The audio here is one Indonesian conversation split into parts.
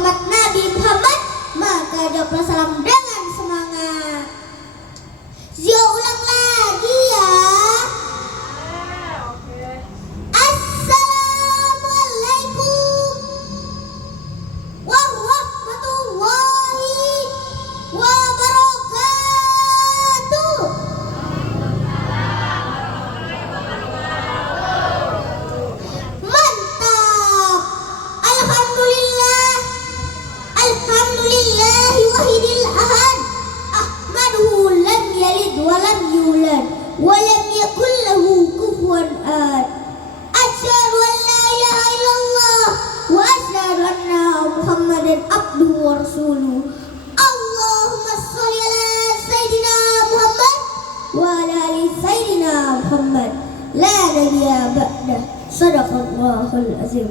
Muhammad, Nabi Muhammad, maka jawablah salam dengan semangat. Zio ulang lagi ya. Assalamualaikum warahmatullahi wabarakatuh. Mantap. Alhamdulillah. Alhamdulillahi wahidil ahad. Ahmaduhu lam yalid wa lam yulad wa lam yakul lahu kufuwan ahad. Asyhadu an la ilaha illallah wa asyhadu anna Muhammadan abduhu wa rasuluh. Allahumma shalli ala sayyidina Muhammad wa ala ali sayyidina Muhammad. La nabiyya ba'dah. Shadaqallahul azim.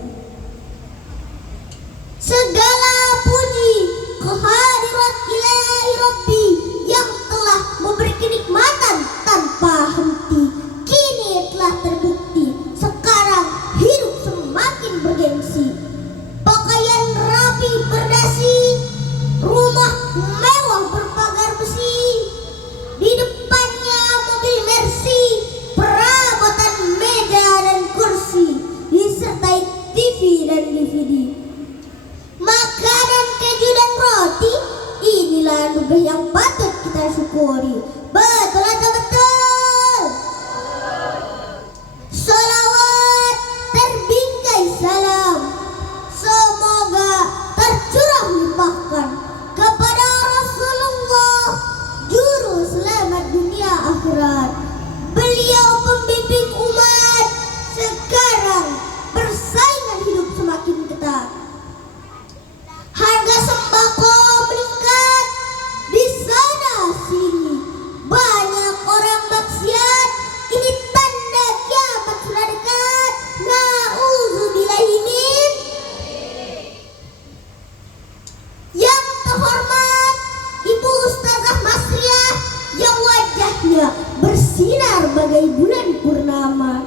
Segala puji kehadirat ilahi Rabbi yang telah memberi kenikmatan tanpa henti. Kini telah terbukti, sekarang hidup semakin bergengsi. Pakaian rapi berdasi, rumah mewah berpagar besi, di depannya mobil Mercy, perabotan meja dan kursi, disertai TV dan DVD. Makanan keju dan roti, inilah anugerah yang patut kita syukuri. Betul atau betul? Salawat terbingkai salam, semoga tercurah limpahkan kepada Rasulullah, juru selamat dunia akhirat. Beliau pembimbing umat, sekarang persaingan hidup semakin ketat. Harga sembako meningkat di sana sini. Banyak orang maksiat, ini tanda kiamat sudah dekat. Na'udzubillahi min. Yang terhormat Ibu Ustazah Masriah yang wajahnya bersinar bagai bulan purnama.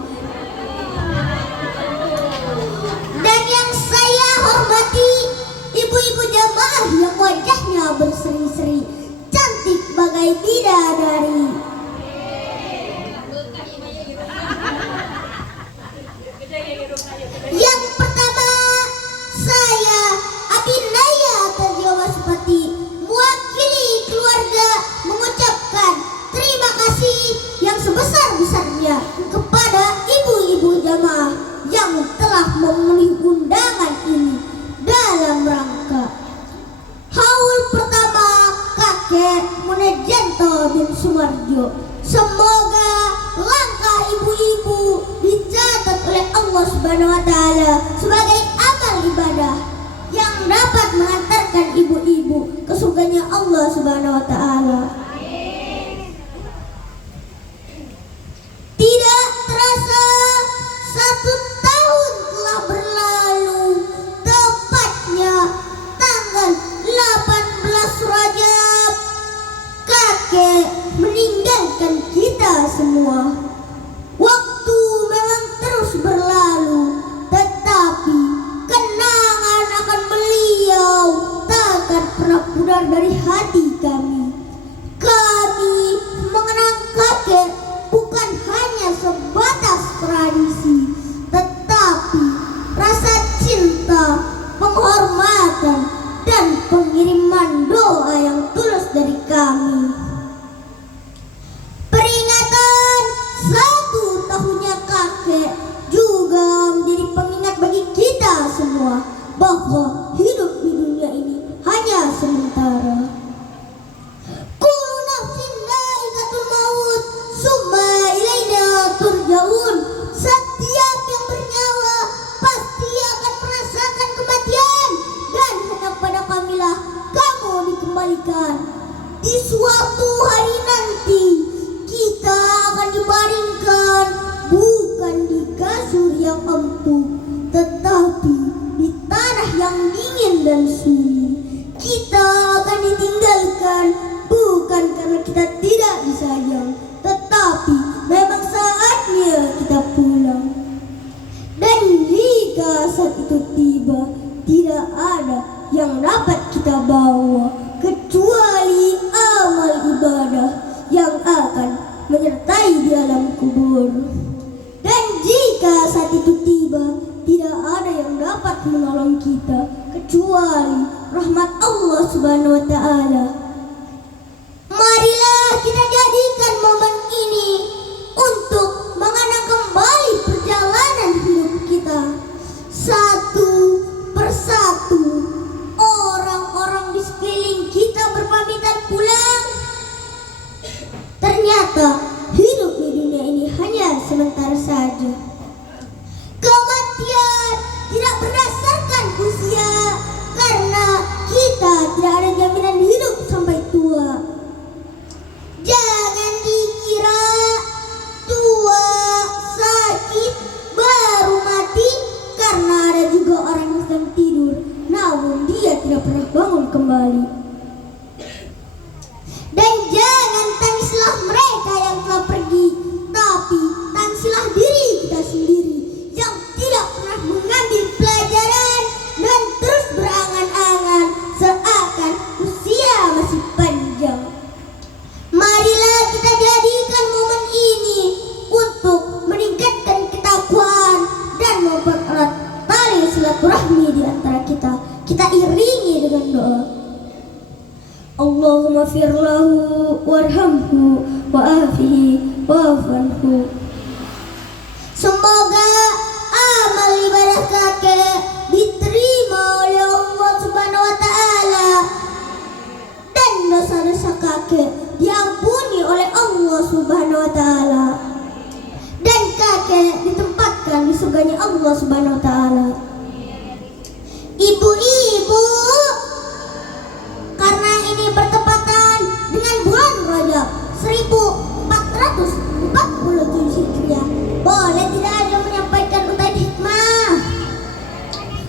Dan yang saya hormati ibu-ibu jamaah yang wajahnya berseri-seri, cantik bagai bidadari. Yang pertama, saya Abinaya Terjawasupati, mewakili keluarga mengucapkan terima kasih yang sebesar-besarnya kepada ibu-ibu jamaah yang telah memenuhi undangan ini dalam rangka haul pertama kakek Munejanto bin Sumarjo. Semoga langkah ibu-ibu dicatat oleh Allah Subhanahu wa taala sebagai amal ibadah yang dapat mengantarkan ibu-ibu ke surganya Allah Subhanahu wa taala. Tidak terasa 1 tahun telah berlalu, tepatnya tanggal 18 Rajab. Kakek meninggalkan kita semua. Waktu memang terus berlalu, tetapi kenangan akan beliau takkan pernah pudar dari hati kami. Kami mengenang kakek bukan hanya sebatas tradisi, tetapi rasa cinta, penghormatan, dan pengiriman doa yang tulus dari kami. Peringatan 1 tahunnya kakek juga menjadi pengingat bagi kita semua bahwa hidup di dunia ini hanya sementara. Kullu nafsin dha'iqatul maut, summa ilaina turja'un. Setiap yang bernyawa pasti akan merasakan kematian, dan hanya pada kamilah kamu dikembalikan. Di suatu hari nanti kita akan dibaringkan bukan di kasur yang empuk, tetapi di tanah yang dingin dan sunyi. Kita akan ditinggalkan bukan karena kita tidak disayang, tetapi memang saatnya kita pulang. Dan jika saat itu tiba, tidak ada yang rahmat Allah Subhanahu wa taala. Marilah kita jadikan momen ini untuk mengenang kembali perjalanan hidup kita. Satu persatu orang-orang di sekeliling kita berpamitan pulang. Ternyata hidup di dunia ini hanya sementara saja. Kematian tidak berdasarkan usia, karena kita tidak ada jaminan hidup sampai tua. Jangan dikira tua, sakit, baru mati, karena ada juga orang yang sedang tidur namun dia tidak pernah bangun kembali. Dan jangan tangislah mereka yang telah pergi, tapi tangisilah diri kita sendiri yang tidak pernah mengambil pelajaran dan terus berangan-angan seakan usia masih panjang. Marilah kita jadikan momen ini untuk meningkatkan ketakwaan dan mempererat tali silaturahmi di antara kita. Kita iringi dengan doa. Allahumma firlahu warhamhu wa'afihi wa'afanhu. Semoga amal ibadah kakek diterima oleh Allah Subhanahu wa taala dan dosa-dosa kakek diampuni oleh Allah Subhanahu wa taala, dan kakek ditempatkan di surganya Allah Subhanahu wa taala. Ibu-ibu, karena ini bertepatan dengan bulan Rajab 1447 Hijriah, boleh tidak ada menyampaikan utai hikmah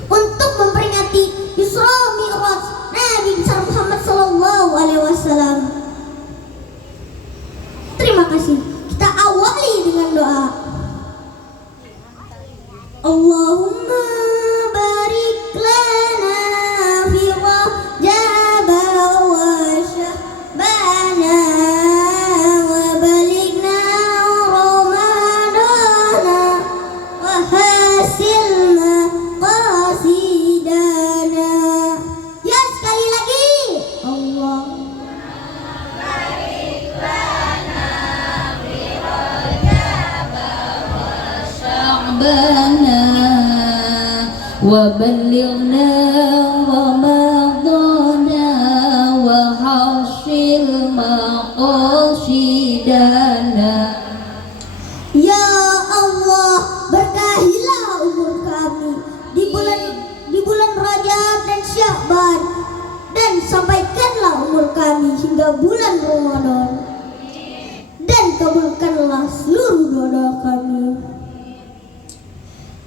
untuk memperingati Isra Mi'raj Nabi besar Muhammad sallallahu alaihi wasallam. Terima kasih. Kita awali dengan doa. Allahumma barik lana fi Rajab wa Sya'bana wa balighna Ramadana wa hasilna qasidana. Ya, sekali lagi. Allah شعبنا وبلغنا رمضان وحصل مقاصدنا. Ya Allah, berkahilah umur kami di bulan Rajab dan Sya'ban, dan sampaikanlah umur kami hingga bulan Ramadan, dan kabulkanlah seluruh doa kami.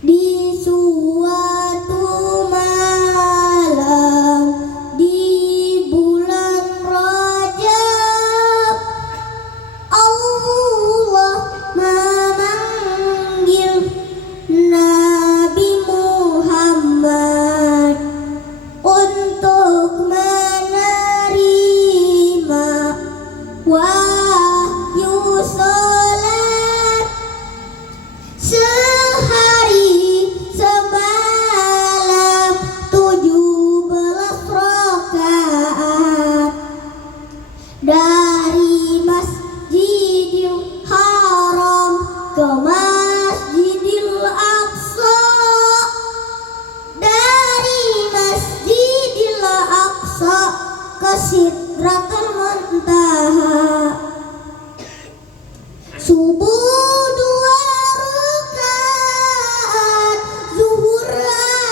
Di suatu malam di bulan Rajab, Allah memanggil Nabi Muhammad untuk menerima wahyu salat sehari semalam 17 rakaat dari Masjidil Haram ke Masjidil Aqsa, dari Masjidil Aqsa ke Sidratul Muntaha. Subuh 2 rakaat, zuhur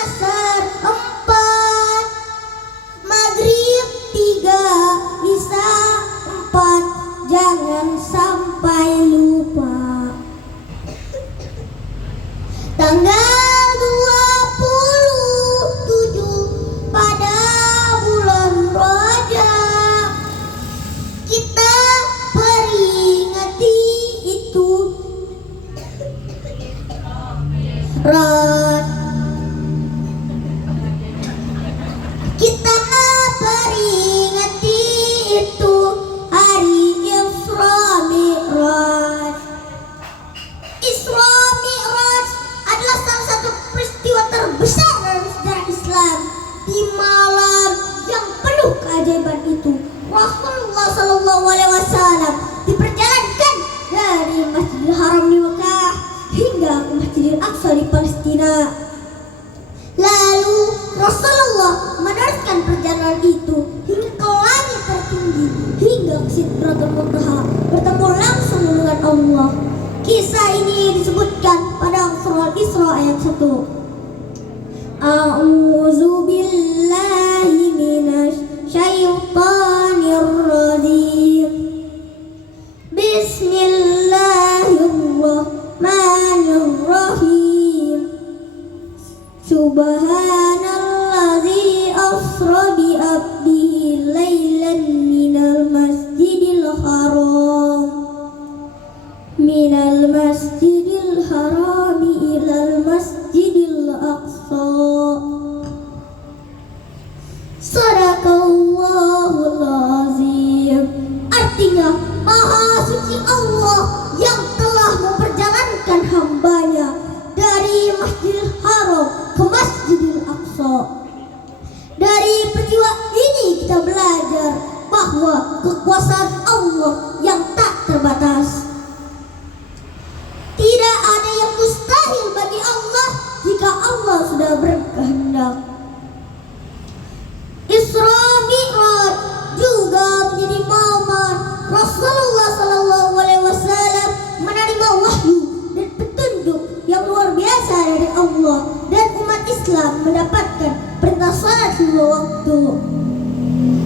asar 4, maghrib 3, isya 4. Jangan sampai lupa. Tanggal 27 pada bulan Rajab, kita peringati itu kita peringati itu hari Isra Kisah ini disebutkan pada surah Isra ayat 1. A'udzu billahi minasy syaithanir rajim. Bismillahirrahmanirrahim. Subhanalladzi asra bi abdihi lailan minal masjidil haram ilal masjidil aqsa. Sadaqallahul azim. Artinya, Maha Suci Allah yang telah memperjalankan hambanya dari Masjidil Haram ke Masjidil Aqsa. Dari peristiwa ini kita belajar bahwa kekuasaan Allah yang tak terbatas. Tidak ada yang mustahil bagi Allah jika Allah sudah berkehendak. Isra Mi'raj juga menjadi momen Rasulullah SAW menerima wahyu dan petunjuk yang luar biasa dari Allah, dan umat Islam mendapatkan perintah salat lima waktu.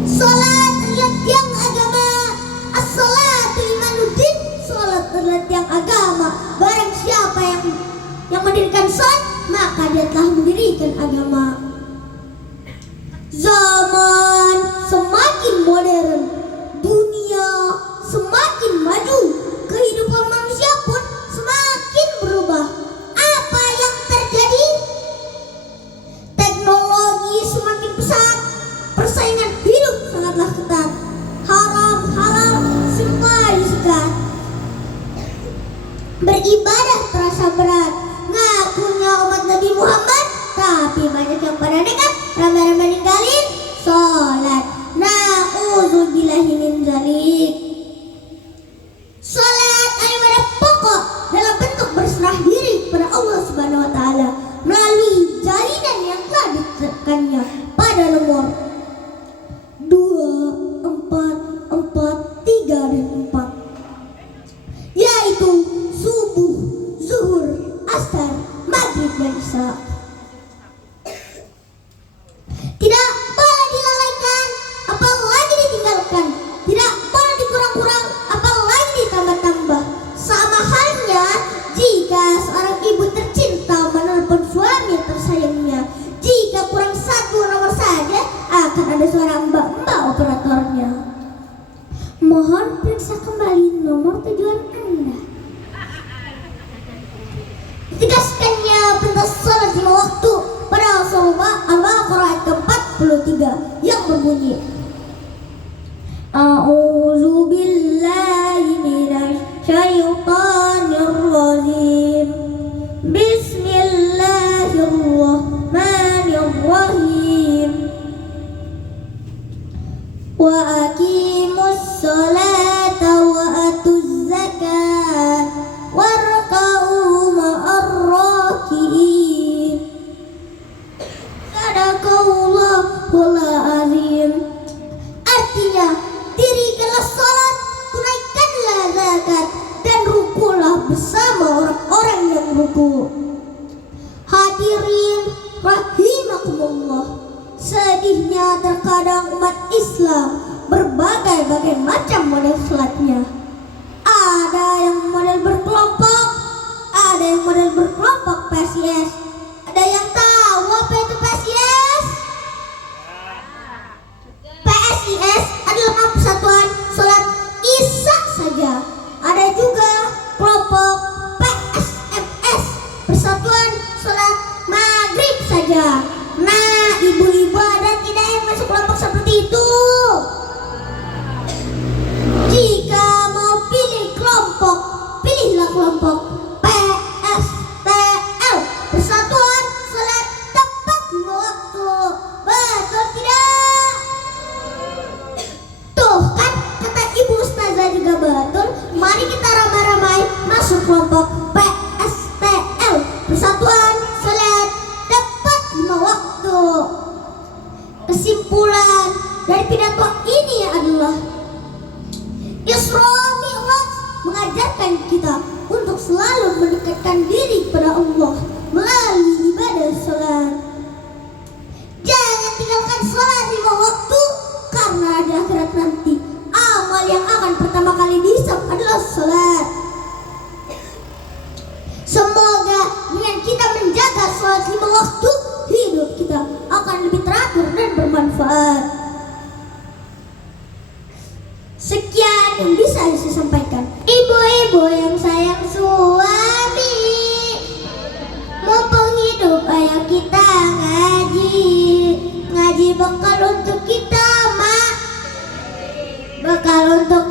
Salat adalah tiang agama. As-salatu imanuddin. Salat adalah tiang agama. Barang siapa yang mendirikan salat, maka dia telah mendirikan agama. Zaman semakin modern, dunia semakin maju, kehidupan manusia pun semakin berubah. Apa yang terjadi? Teknologi semakin pesat, persaingan hidup sangatlah ketat, haram halal semua disikat. Beribadah terasa berat, ngakunya umat Nabi Muhammad, tapi banyak yang pada nekat ramai-ramai ninggalin sholat. Na'udzubillahi min dzalik. Sholat adalah pokok dalam bentuk berserah diri kepada Allah Subhanahu wa taala melalui jalinan yang telah ditekannya pada nomor 2, 4, 3 dan 4, yaitu subuh, zuhur, asar, maghrib dan isya. Tidak boleh dilalaikan, apalagi ditinggalkan. Tidak boleh dikurang-kurang, apalagi ditambah-tambah. Sama halnya jika seorang ibu tercinta menelpon suami tersayangnya. Jika kurang satu nomor saja, akan ada suara mbak-mbak operatornya. Mohon periksa kembali nomor tujuan Anda. Ditegaskannya perintah salat lima waktu pada surah Al-Baqarah ayat ke-43 yang berbunyi, A'udzu billahi minasy syaithanir rajim. Bismillahirrahmanirrahim. Wa aqimus sholata wa atuz zakat warka'u ma'ar raki'in. Sadaqallahul azim. Artinya, dirikanlah salat, tunaikanlah zakat, dan rukulah bersama orang-orang yang ruku. Hadirin rahimakumullah, sedihnya terkadang umat Islam berbagai-bagai macam model salatnya. Ada yang model berkelompok, ada yang model berkelompok PSIS. Ada yang tahu apa itu PSIS? PSIS adalah persatuan salat Isya saja. Ada juga kelompok PSMS, persatuan salat maghrib saja. Nah, ibu-ibu ada tidak yang masuk kelompok seperti itu? Jika mau pilih kelompok, pilihlah kelompok PSTL, persatuan ahad. Sekian yang bisa saya sampaikan. Ibu-ibu yang sayang suami, mumpung hidup ayo kita ngaji. Ngaji bekal untuk kita, Mak. Bekal untuk